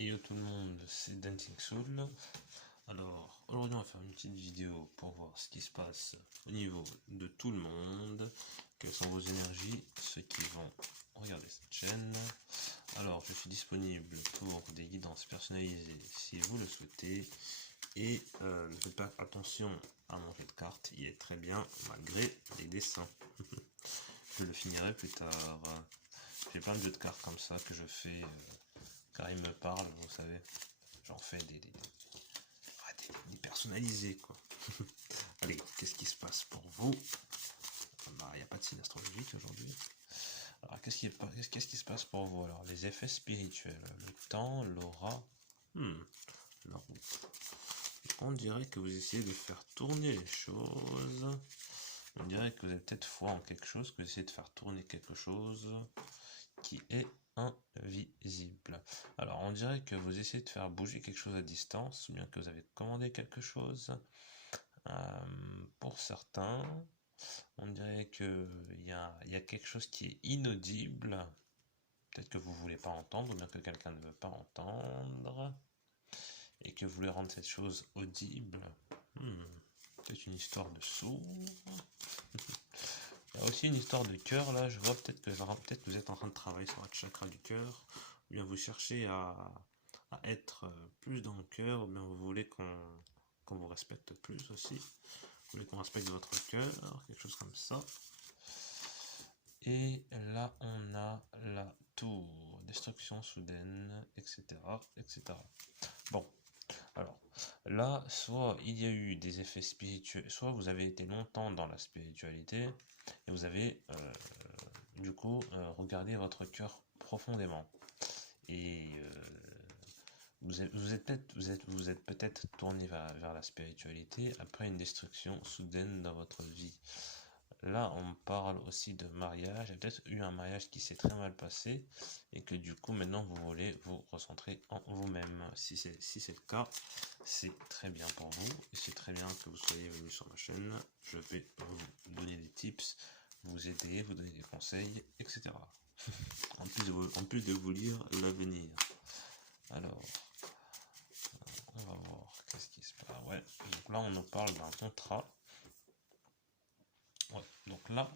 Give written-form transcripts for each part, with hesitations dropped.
Et yo tout le monde, c'est Dancing Soul. Alors, aujourd'hui on va faire une petite vidéo pour voir ce qui se passe au niveau de tout le monde. Quelles sont vos énergies, ceux qui vont regarder cette chaîne. Alors, je suis disponible pour des guidances personnalisées si vous le souhaitez. Et ne faites pas attention à mon jeu de cartes, il est très bien malgré les dessins. Je le finirai plus tard. J'ai plein de jeux de cartes comme ça que je fais car ils me parlent, vous savez. J'en fais des personnalisés quoi. Allez, qu'est-ce qui se passe pour vous? Bah, il n'y a pas de signe astrologique aujourd'hui. Alors, qu'est-ce qui se passe pour vous? Alors, les effets spirituels, le temps, l'aura, la roue. On dirait que vous essayez de faire tourner les choses. On dirait que vous avez peut-être foi en quelque chose, que vous essayez de faire tourner quelque chose qui est invisible. Alors, on dirait que vous essayez de faire bouger quelque chose à distance, ou bien que vous avez commandé quelque chose. Pour certains, on dirait qu'il y a quelque chose qui est inaudible. Peut-être que vous ne voulez pas entendre, ou bien que quelqu'un ne veut pas entendre. Et que vous voulez rendre cette chose audible. Peut-être une histoire de sourd. Il y a aussi une histoire de cœur, là, je vois peut-être que vous êtes en train de travailler sur votre chakra du cœur, ou bien vous cherchez à être plus dans le cœur, ou bien vous voulez qu'on vous respecte plus aussi, vous voulez qu'on respecte votre cœur, quelque chose comme ça. Et là, on a la tour, destruction soudaine, etc., etc. Bon. Alors, là, soit il y a eu des effets spirituels, soit vous avez été longtemps dans la spiritualité, et vous avez, du coup, regardé votre cœur profondément. Et vous êtes peut-être tourné vers la spiritualité après une destruction soudaine dans votre vie. Là, on parle aussi de mariage. Il y a peut-être eu un mariage qui s'est très mal passé et que du coup, maintenant, vous voulez vous recentrer en vous-même. Si c'est le cas, c'est très bien pour vous et c'est très bien que vous soyez venu sur ma chaîne. Je vais vous donner des tips, vous aider, vous donner des conseils, etc. en plus de vous lire l'avenir. Alors, on va voir qu'est-ce qui se passe. Ouais, donc là, on nous parle d'un contrat. Ouais, donc là,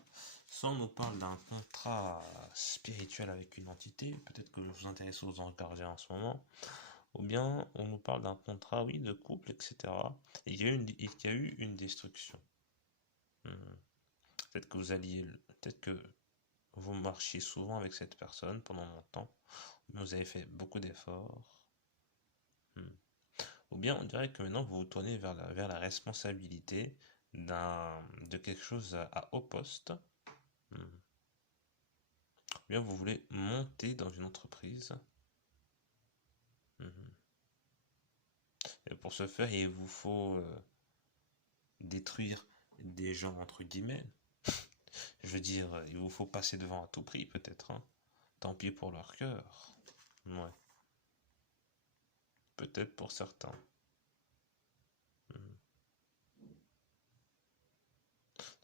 soit on nous parle d'un contrat spirituel avec une entité, peut-être que vous vous intéressez aux anges gardiens en ce moment, ou bien on nous parle d'un contrat, oui, de couple, etc. Et il y a eu une destruction. Peut-être que peut-être que vous marchiez souvent avec cette personne pendant longtemps, mais vous avez fait beaucoup d'efforts. Ou bien on dirait que maintenant vous vous tournez vers la responsabilité de quelque chose à haut poste. Ou bien vous voulez monter dans une entreprise. Et pour ce faire, il vous faut détruire des gens entre guillemets. Je veux dire, il vous faut passer devant à tout prix peut-être. Tant pis pour leur cœur. Ouais. Peut-être pour certains.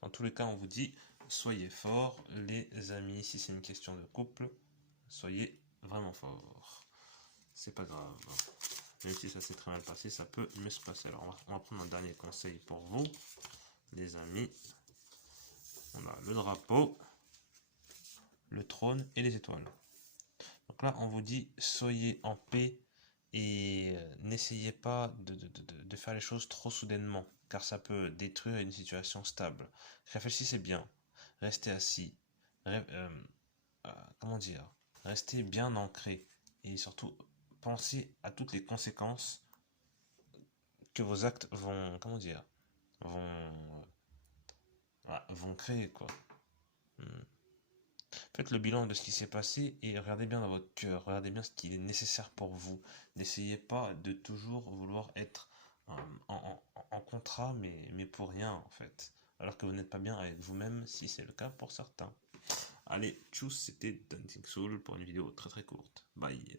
Dans tous les cas, on vous dit, soyez forts, les amis, si c'est une question de couple, soyez vraiment forts. C'est pas grave. Même si ça s'est très mal passé, ça peut mieux se passer. Alors, on va prendre un dernier conseil pour vous, les amis. On a le drapeau, le trône et les étoiles. Donc là, on vous dit, soyez en paix et n'essayez pas de faire les choses trop soudainement, car ça peut détruire une situation stable. Réfléchissez bien, restez assis, comment dire, restez bien ancré et surtout pensez à toutes les conséquences que vos actes vont, comment dire, vont créer quoi. Faites le bilan de ce qui s'est passé et regardez bien dans votre cœur, regardez bien ce qui est nécessaire pour vous. N'essayez pas de toujours vouloir être en contrat, mais pour rien en fait. Alors que vous n'êtes pas bien avec vous-même, si c'est le cas pour certains. Allez, tchuss, c'était Dancing Soul pour une vidéo très très courte. Bye.